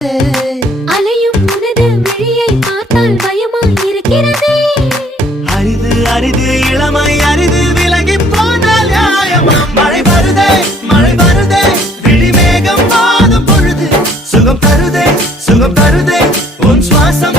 அலையும் உனது விழியை பார்த்தால் பயமாய் இருக்கிறதே. அரிது அரிது இளமை அரிது விலகி போனால் நியாயமா? மழை வருதே மழை வருதே விழி மேகம் வாதும் பொழுது சுகம் தருதே உன் சுவாசம்